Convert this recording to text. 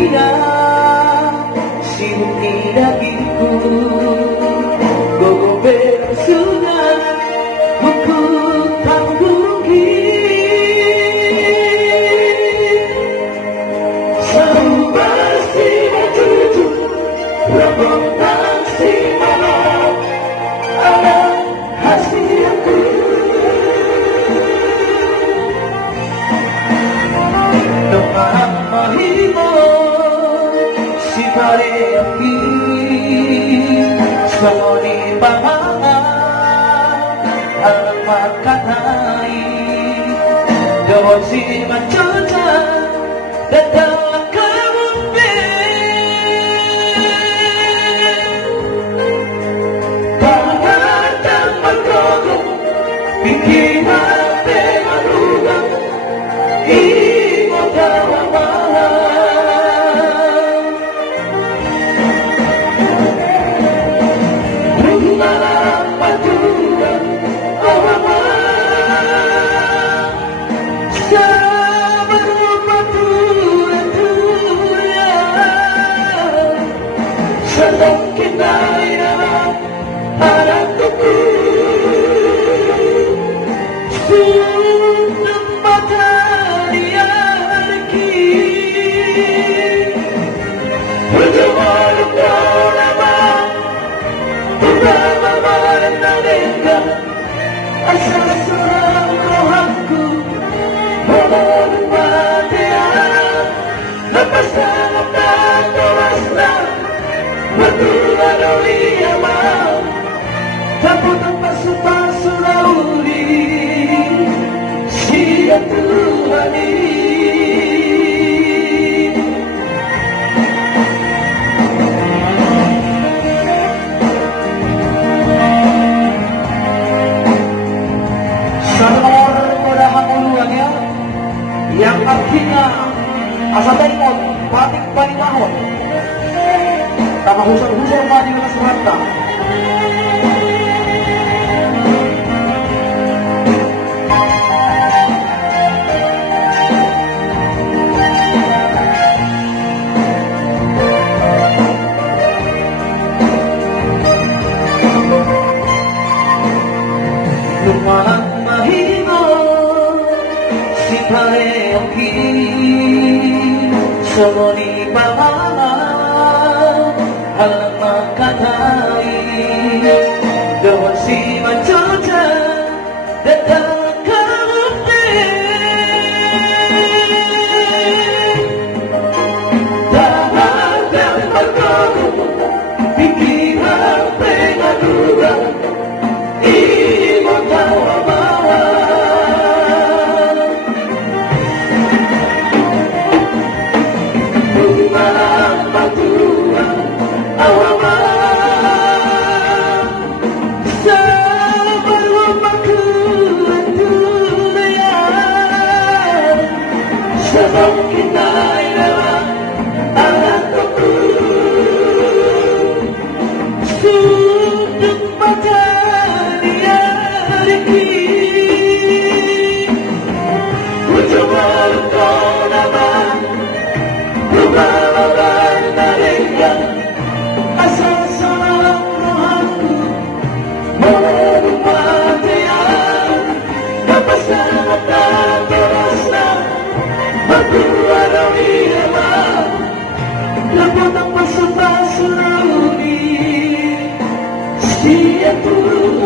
dia silupi dagingku, gober sudah buku tanggungi. Selalu bersih cucu rebutan si mana ada hasilku. Doang mahimo si parepi Samoni pamanga alam makatai gawag si machucha datang kamumpe pangatang magkogo pikiran te marugang imo tawamahan Rumalang patulang awaman sa marupatulan tuyan sa langit na iyan anak ko sundang mata diarki berjalan ke nama bersama menandingga asal seorang rohanku berbahagia lepas dalam dan teraslah bertulah dunia mau tapi tanpa sepasu lauri sia Tuhan yang artinya asa daimon patik palimahon takahusar-husar madi na surata lumahan mahimo si pareoki Samoni pamanga alam makatai gawag si machucha datang kamumpe dapat dan magkogo pikiran te marugang imo tawamahan Rumalang patulang awaman sa marupatulan tuyan sa langit na iyan anak ko sundang mata diarki berjalan ke nama bersama menandingga asal seorang rohanku berbahagia lepas dalam dan teraslah bertulah dunia mau lepas tanpa sepasu lauri sia Tuhan